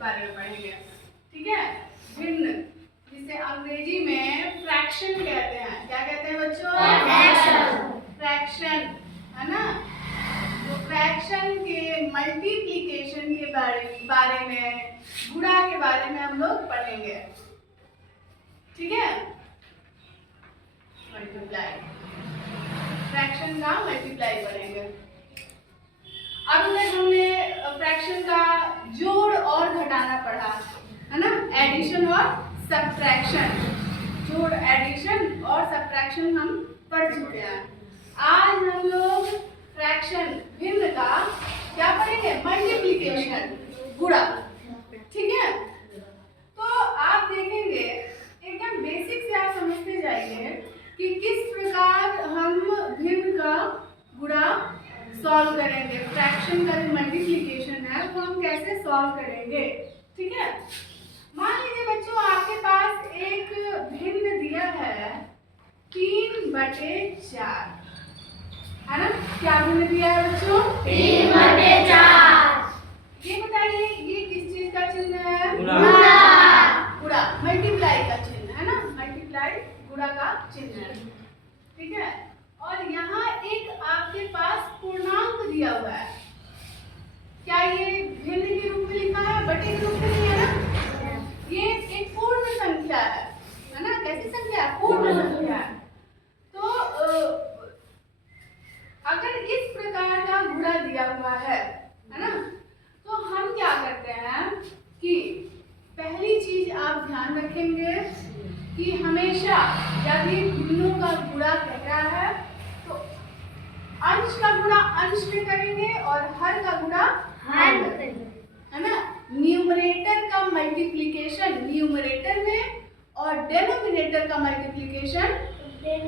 बारे में पढ़ेंगे। ठीक है, भिन्न, जिसे अंग्रेजी में फ्रैक्शन कहते हैं। क्या कहते हैं बच्चों? फ्रैक्शन, है ना। तो फ्रैक्शन के मल्टीप्लिकेशन के बारे में, गुणा के बारे में हम लोग पढ़ेंगे। ठीक है, मल्टीप्लाई, फ्रैक्शन का मल्टीप्लाई पढ़ेंगे। अब तक हमने फ्रैक्शन का जोड़ और घटाना पढ़ा, है ना, एडिशन और सब्ट्रैक्शन। जोड़, एडिशन और सब्ट्रैक्शन हम पढ़ चुके हैं। आज हम लोग फ्रैक्शन, भिन्न का क्या पढ़ेंगे? मल्टीप्लिकेशन, गुणा। ठीक है, तो आप देखेंगे एकदम बेसिक से आप समझते जाइए कि किस प्रकार हम भिन्न का गुणा सॉल्व करेंगे। फ्रैक्शन का जो मल्टीप्लिकेशन है वो हम कैसे सॉल्व करेंगे। ठीक है, मान लीजिए बच्चों आपके पास एक भिन्न दिया है 3/4, है ना। क्या भिन्न दिया है बच्चों? 3/4। ये बताइए ये किस चीज का चिन्ह है? गुणा, मल्टीप्लाई का चिन्ह है ना, मल्टीप्लाई गुणा का चिन्ह है। ठीक है, और यहाँ एक आपके पास पूर्णांक दिया हुआ है। क्या ये भिन्न के रूप में लिखा है? बटे के रूप में नहीं है ना, ये एक पूर्ण संख्या है ना। कैसी संख्या है? पूर्ण संख्या है। तो अगर इस प्रकार का गुणा दिया हुआ है ना, तो हम क्या करते हैं कि पहली चीज आप ध्यान रखेंगे कि हमेशा जब ये भिन्नों का गुणा कह रहा है तो अंश का गुणा अंश में करेंगे और हर का गुणा हर में करेंगे, है ना। न्यूमरेटर का मल्टीप्लिकेशन न्यूमरेटर में और डेनोमिनेटर का मल्टीप्लिकेशन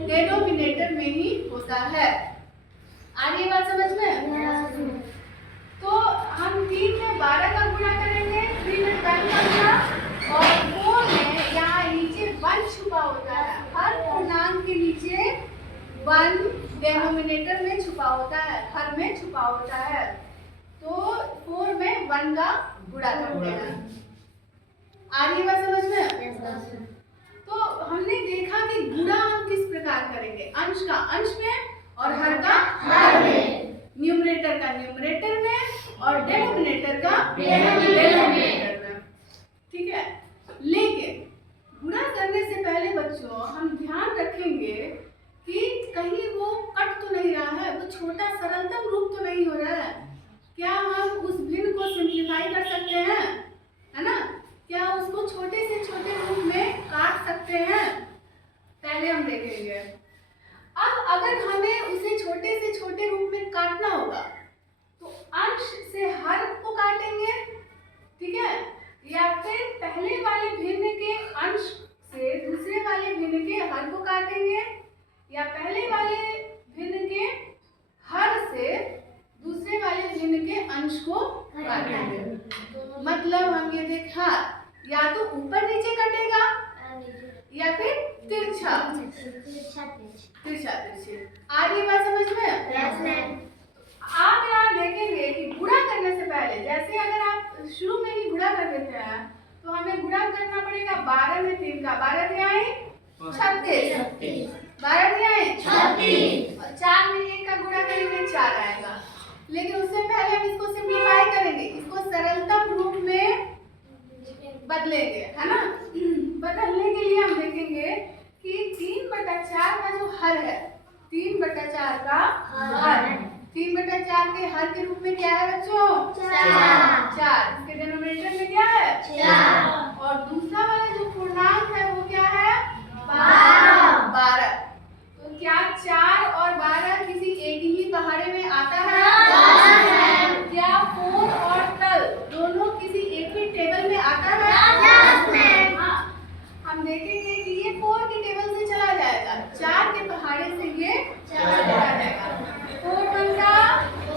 डेनोमिनेटर में ही होता है। आगे बात समझ में? तो हम 3 में 12 का गुणा करेंगे, 3 में 10 का गुणा, और 4 में यहाँ नीचे 1 छुपा होता है। हर पूर्णांक के नीचे 1 डेनोमिनेटर में छुपा होता है, हर में छुपा होता है। तो 4 में 1 का गुणा करते हैं। आगे बात समझ में? तो हमने देखा कि गुणा हम किस प्रकार करेंगे, अंश का अंश में और हर का हर में, न्यूमरेटर का न्यूमरेटर में और डेनोमिनेटर का डेनोमिनेटर में। ठीक है, लेकिन गुणा करने से पहले बच्चों हम ध्यान रखेंगे कि कहीं वो कट तो नहीं रहा है, वो छोटा सरलतम रूप तो नहीं हो रहा है। क्या हम उस भिन्न को सिंप्लीफाई कर सकते हैं, है ना? क्या उसको छोटे से छोटे रूप में काट सकते हैं? पहले हम देखेंगे। अब अगर हमें उसे छोटे से छोटे रूप में काटना होगा तो अंश से हर को काटेंगे, ठीक है, या फिर पहले वाले भिन्न के अंश से दूसरे वाले भिन्न के हर को काटेंगे, या पहले वाले भिन्न के हर से दूसरे वाले भिन्न के अंश को काटेंगे। मतलब हम ये देखा, या तो ऊपर नीचे कटेगा या फिर तिरछा तिरछे। आगे बात समझ में? आप यहाँ देखेंगे कि गुणा करने से पहले, जैसे अगर आप शुरू में ही गुणा कर देते हैं तो हमें गुणा करना पड़ेगा 12 में 3 का, 12 तिहाई 36, 12 तिहाई 36, और 4 में 1 का गुणा करेंगे 4 आएगा। लेकिन उससे पहले हम इसको सिंप्लीफाई करेंगे, इसको सरलतम रूप में बदलेंगे, है ना। बदलने के लिए हम देखेंगे कि 3/4 का जो हर है, 3/4 का हर, 3/4 के हर के रूप में क्या है बच्चों? 4। इसके डिनोमिनेटर में क्या है? 4। और दूसरा वाला जो पूर्णांक है वो क्या है? 12। तो क्या 4 और 12 किसी एक ही पहाड़े में आता है? क्या 4 और तल दोनों किसी एक ही टेबल में आता है? हाँ, हम देखेंगे कि ये 4 के टेबल से चला जाएगा, 4 के पहाड़े से ये चला जाएगा। 4 1 का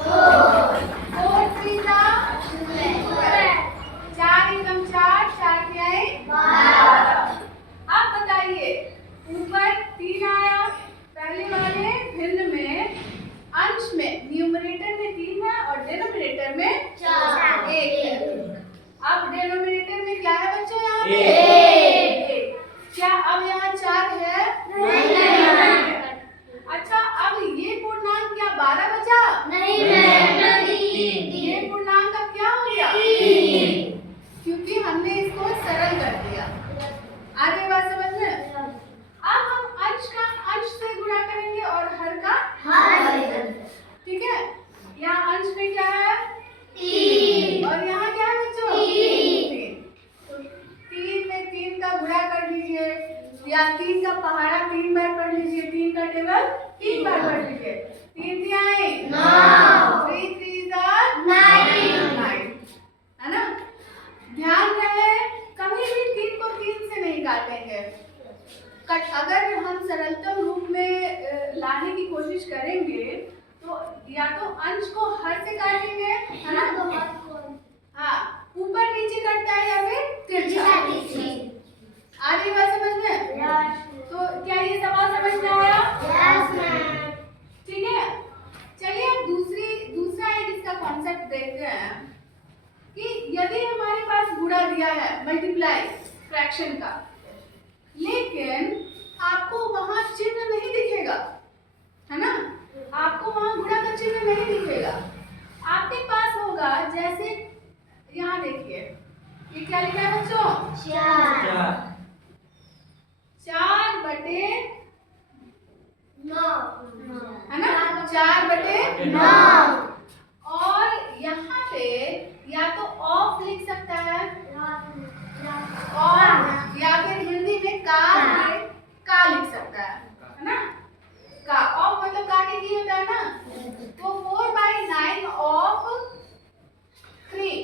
4, 4 3 का 12, एक। क्या अब यहाँ 4 है? नहीं। अच्छा, अब ये पूर्णांक क्या 12 बचा? नहीं। ये पूर्णांक का क्या हो गया? क्योंकि हमने इसको सरल कर दिया। आगे बात समझ में? अब हम अंश का अंश से गुणा करेंगे और हर का हर। ठीक है, यहाँ अंश में क्या है? 3 और यहाँ क्या है बच्चों? 3। तो 3 में 3 का गुणा कर लीजिए, या 3 का पहाड़ा 3 बार पढ़ लीजिए, 3 का टेबल 3 बार पढ़ लीजिए। 3 3 आए 9, 3 3 9, है ना? ध्यान रहे कभी भी 3 को 3 से नहीं काटेंगे। अगर हम सरलतम रूप में लाने की कोशिश करेंगे तो या तो अंश को हर से काटेंगे, है ना? हाँ, ऊपर नीचे कटता है या फिर तिरछा। आ रही बात समझ में? तो क्या ये सवाल समझ में आया? ठीक है, चलिए अब दूसरा एक इसका कॉन्सेप्ट देखते हैं कि यदि हमारे पास गुणा दिया है, मल्टीप्लाई फ्रैक्शन का, लेकिन आपको वहां चिन्ह नहीं दिखेगा, है ना? आपको वहां गुणा का चिन्ह नहीं दिखेगा। आपके पास होगा, जैसे यहाँ देखिए, ये क्या लिखा है बच्चों? 4/9, है ना? 4/9। और यहाँ पे या तो ऑफ लिख सकता है, और या फिर हिंदी में का लिख सकता है ना? का ऑफ मतलब काटे की होता है ना? तो 4/9 ऑफ 3,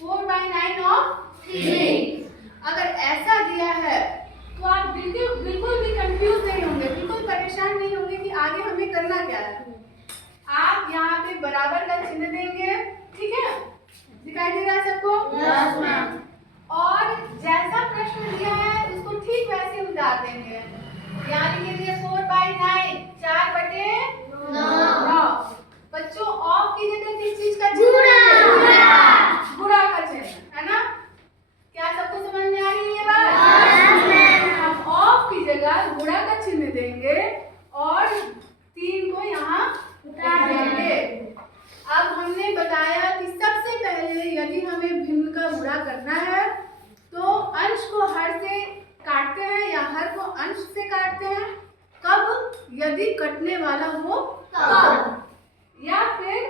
4/9 ऑफ 3। अगर ऐसा दिया है तो आप बिल्कुल भी कंफ्यूज नहीं होंगे, बिल्कुल परेशान नहीं होंगे कि आगे हमें करना क्या है। आप यहाँ पे बराबर का चिन्ह देंगे, ठीक है? दिखाई दे रहा है सबको? Yes ma'am. और जैसा प्रश्न दिया है उसको ठीक वैसे उतार देंगे। यहाँ लिखिए 4/9, 4/9। बच्चों ऑफ की जगह किस चीज का चिन्ह? गुणा का चिन्ह, है ना? क्या सबको समझ में आ रही है ये बात? हम ऑफ की जगह गुणा का चिन्ह देंगे और 3 को यहाँ उतार देंगे। अब हमने बताया कि सबसे पहले यदि हमें भिन्न का गुणा करना है तो अंश को हर से काटते हैं या हर को अंश से काटते हैं। कब? यदि कटने वाला हो तब। या फिर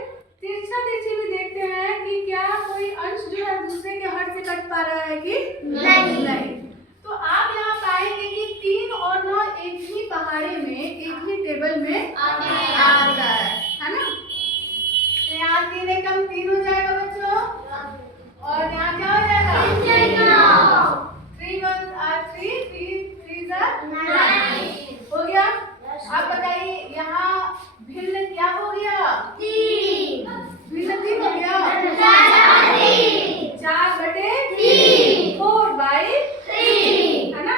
तिरछा तिरछी भी देखते हैं कि क्या कोई अंश जो है दूसरे के हर से कट पा रहा है कि नहीं। तो आप यहाँ पाएंगे कि 3 और 9 एक ही पहाड़े में, एक ही टेबल में आता है ना? तो यहाँ 3 एकम 3 हो जाएगा बच्चों, और यहाँ क्या हो जाएगा? 3 1 are 3, 3 are 9 हो गया। अब बताइए यहाँ भिन्न क्या हो गया? भिन्न 3 हो गया। 4/3, 4/3, है ना?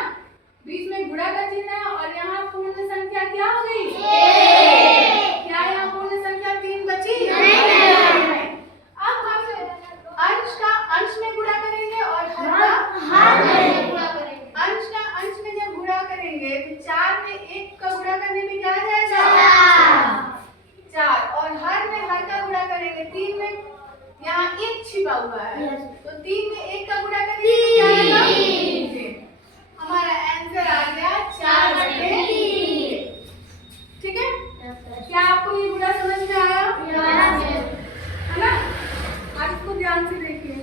बीच में गुणा का चिन्ह है और यहाँ पूर्ण संख्या क्या हो गई? क्या यहाँ पूर्ण संख्या 3 बची? अब हम अंश का अंश में गुणा करेंगे और हर में गुणा करेंगे। अंश का अंश में जब गुणा करेंगे तो 4 में 1 का गुणा करने में क्या जाएगा? 4। और हर में हर का गुणा करेंगे, 3 में यहाँ 1 छिपा हुआ है, तो 3 में 1 का गुणा करेंगे तो क्या आएगा? 3। हमारा आंसर आ गया 4/3। ठीक है? क्या आपको ये गुणा समझ में आया? है ना? आप इसको ध्यान से देखिए।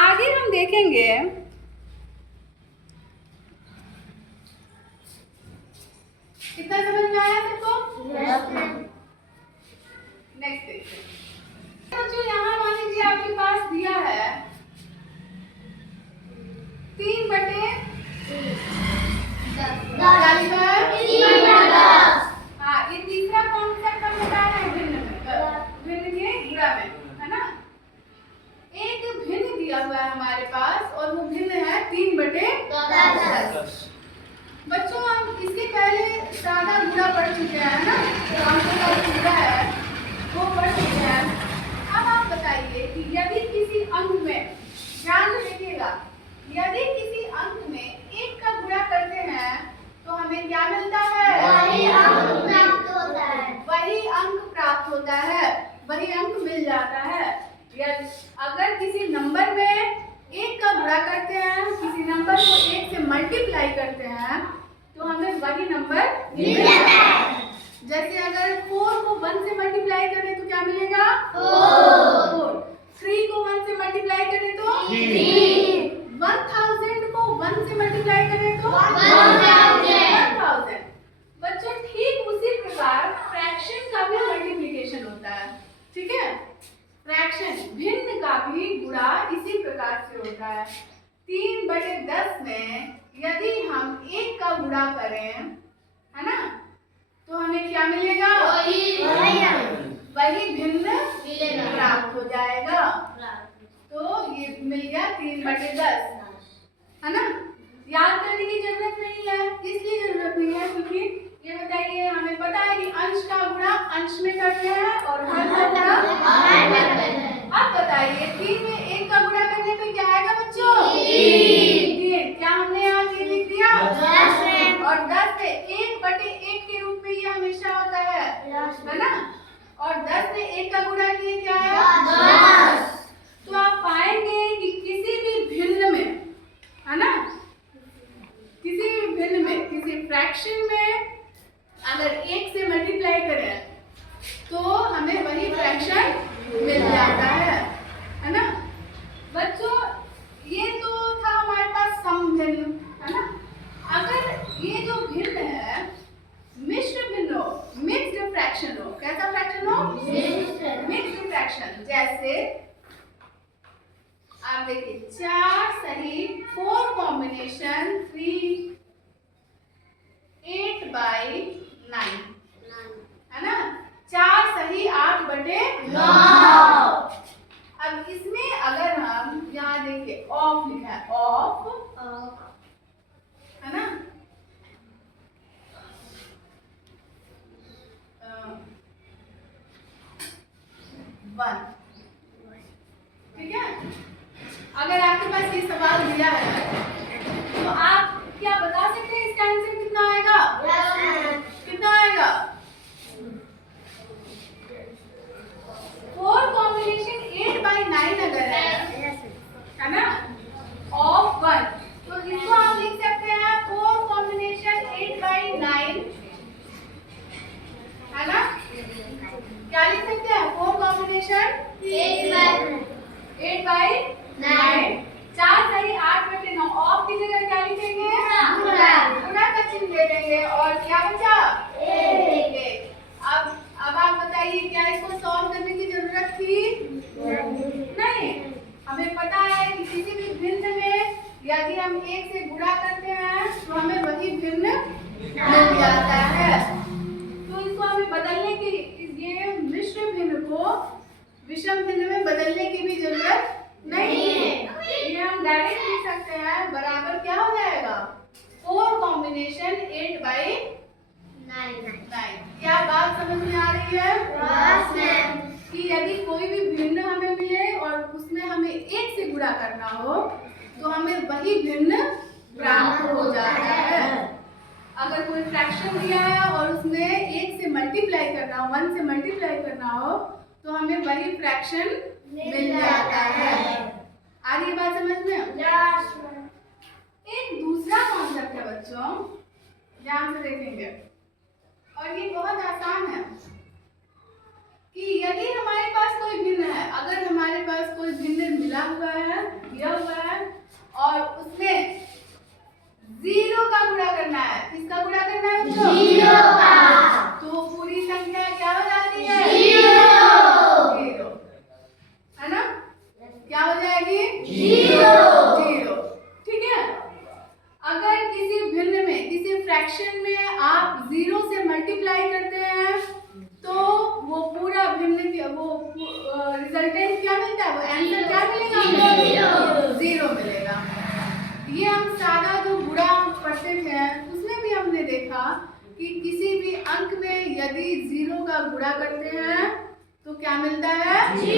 आगे हम देखेंगे कितना समझ में आया सबको? नेक्स्ट देखते हैं। बच्चों यहाँ मान लीजिए आपके पास दिया है 3/10। हाँ, ये तीसरा कॉन्सेप्ट हम बता रहे हैं भिन्न के गुणा में, है ना? एक भिन्न दिया हुआ है हमारे पास और वो भिन्न है 3/10। बच्चों हम इसके पहले सादा गुणा पढ़ चुके हैं ना? जो अंकों का गुणा है वो पढ़ चुके हैं। अब आप बताइए कि यदि किसी अंक में, ध्यान से देखिए अगर किसी नंबर में 1 का गुणा करते हैं, किसी नंबर को 1 से मल्टीप्लाई करते हैं, तो हमें वही नंबर मिल जाता है। जैसे अगर 4 को 1 से मल्टीप्लाई करें तो क्या मिलेगा? 4। 3 को 1 से मल्टीप्लाई करें तो 3। 1000 को 1 से मल्टीप्लाई करें तो 1000। बच्चों ठीक उसी प्रकार फ्रैक्शन का भी मल्टीप्लिकेशन होता है, ठीक है? फ्रैक्शन भिन्न का भी गुणा इसी प्रकार से होता है। 3/10 में यदि हम 1 का गुणा करें, है ना, तो हमें क्या मिलेगा? वही भिन्न प्राप्त हो जाएगा। तो ये मिल गया 3/10, है ना? याद करने की जरूरत नहीं है। इसलिए जरूरत नहीं है क्योंकि ये बताइए, हमें पता है कि अंश का गुणा अंश में करते हैं और हर का गुणा हर में करते हैं। अब बताइए 3 में 1 का गुणा करने पे क्या आएगा बच्चों? 3। क्या हमने यहाँ ये लिख दिया? और 10 पे 1/1 के रूप में ये हमेशा होता है ना? और 10 में 1 का गुणा किए क्या है? 10। तो आप पाएंगे कि किसी भी भिन्न में, है ना, किसी भी भिन्न में, किसी फ्रैक्शन में अगर 1 से मल्टीप्लाई करें तो हमें वही फ्रैक्शन मिल जाता है ना? बच्चों ये तो था हमारे पास समभिन्न, है ना? अगर ये जो भिन्न है मिश्र भिन्न हो, मिक्स्ड फ्रैक्शन हो, कैसा फ्रैक्शन हो? Mixed fraction. जैसे आप देखिए 4 सही 4 कॉम्बिनेशन 3 8/9, है ना? 4 सही 8/9। अब इसमें अगर हम यहाँ देखिए ऑफ लिखा है, ऑफ, है ना? वन, ठीक है? अगर आपके पास ये सवाल दिया है तो आप क्या बता सकते हैं इसका आंसर कितना आएगा? कितना आएगा? 4 कॉम्बिनेशन 8/9 अगर है ना, ऑफ 1, तो इसको आप लिख सकते हैं 4 कॉम्बिनेशन 8/9, है ना? क्या लिख सकते हैं? 4 कॉम्बिनेशन 8/9। 4 सही 8/9। ऑफ की जगह क्या लिखेंगे? गुणा का चिन्ह दे देंगे और क्या बचा? 1। अब आप बताइए क्या इसको सॉल्व करने की जरूरत थी? नहीं। हमें पता है कि किसी भी भिन्न में यदि हम 1 से गुणा करते हैं तो हमें वही भिन्न मिल जाता है। तो इसको हमें बदलने की, ये मिश्र भिन्न को विषम भिन्न में बदलने की भी जरूरत नहीं है। ये हम डायरेक्ट लिख सकते हैं, बराबर क्या हो जाएगा? 4 कॉम्बिनेशन 8/9। क्या बात समझ में आ रही है? कि यदि कोई भी भिन्न हमें मिले और उसमें हमें 1 से गुणा करना हो तो हमें वही भिन्न प्राप्त हो जाता है। अगर कोई फ्रैक्शन दिया है और उसमें 1 से मल्टीप्लाई करना हो, 1 से मल्टीप्लाई करना हो, तो हमें वही फ्रैक्शन मिल जाता है। आ रही है बात समझ में? एक दूसरा कॉन्सेप्ट है बच्चों, ध्यान से देखेंगे, और ये बहुत आसान है कि यदि हमारे पास कोई भिन्न है, अगर हमारे पास कोई भिन्न मिला हुआ है, दिया हुआ है, और उसमें 0 का गुणा करना है, किसका गुणा करना है बच्चों? 0 का। तो पूरी संख्या क्या हो जाती है? 0, है ना? क्या हो जाएगी? 0। ठीक है? अगर किसी भिन्न में, किसी फ्रैक्शन में आप 0 से मल्टीप्लाई करते हैं तो वो पूरा भिन्न, वो रिजल्टेंट क्या मिलता है? वो आंसर क्या मिलेगा? 0 मिलेगा। ये हम सादा जो गुणा पढ़ते थे उसमें भी हमने देखा कि किसी भी अंक में यदि 0 का गुणा करते हैं तो क्या मिलता है? 0।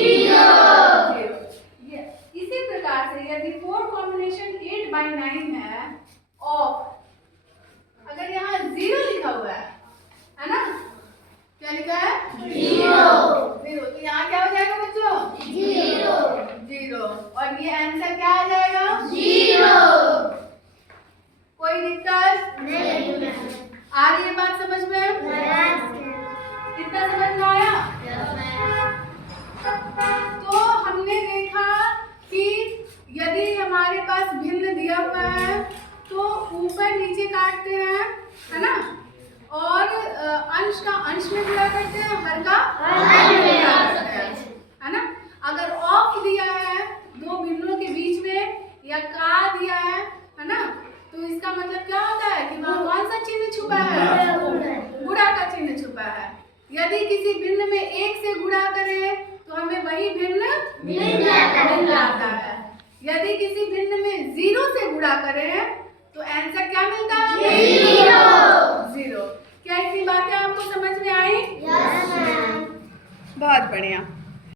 इसी प्रकार से यदि 4 कॉम्बिनेशन 8/9 है, ऑफ, अगर यहाँ 0 लिखा हुआ है ना? क्या लिखा है? 0। तो यहाँ क्या हो जाएगा बच्चों? 0। और ये आंसर क्या आ जाएगा? 0। कोई दिक्कत? नहीं। आ रही है बात समझ में? कितना समझ में आया? तो हमने देखा कि यदि हमारे पास भिन्न दिया हुआ है तो ऊपर नीचे काटते हैं, है ना, और अंश का अंश में गुणा करते हैं, हर का हर में गुणा करते हैं, है ना। अगर ऑफ दिया है दो भिन्नों के बीच में या का दिया है ना, तो इसका मतलब क्या होता है कि वहाँ कौन सा चिन्ह छुपा है? गुणा का चिन्ह छुपा है। यदि किसी भिन्न में 1 से गुणा करें तो हमें वही भिन्न मिल जाता है। यदि किसी भिन्न में 0 से गुणा करें तो आंसर क्या मिलता है? 0। क्या इतनी बातें आपको समझ में आई? Yes ma'am. बहुत बढ़िया।